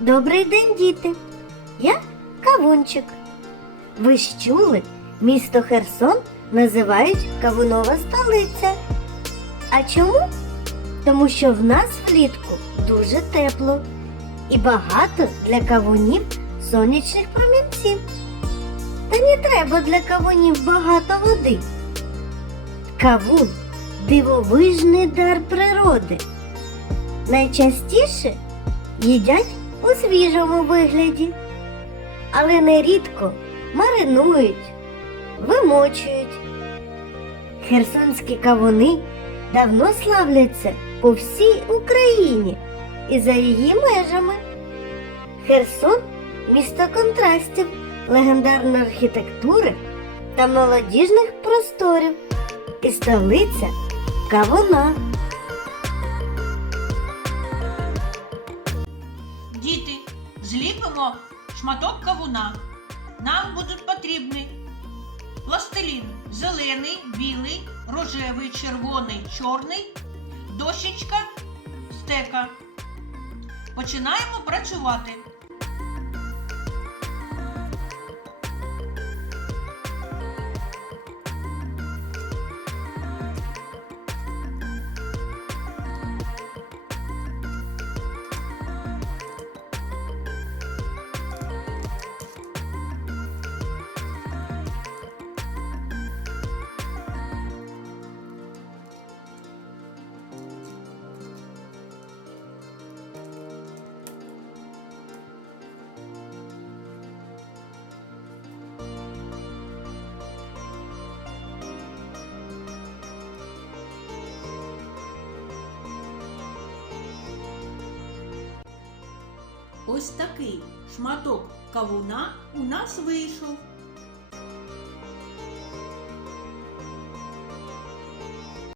Добрий день, діти! Я Кавунчик. Ви ж чули, місто Херсон називають Кавунова столиця. А чому? Тому що в нас влітку дуже тепло і багато для кавунів сонячних промінців. Та не треба для кавунів багато води. Кавун дивовижний дар природи. Найчастіше їдять у свіжому вигляді, але нерідко маринують, вимочують. Херсонські кавуни давно славляться по всій Україні і за її межами. Херсон місто контрастів, легендарної архітектури та молодіжних просторів і столиця кавуна. Зліпимо шматок кавуна. Нам будуть потрібні пластилін зелений, білий, рожевий, червоний, чорний, дощечка, стека. Починаємо працювати. Ось такий шматок кавуна у нас вийшов.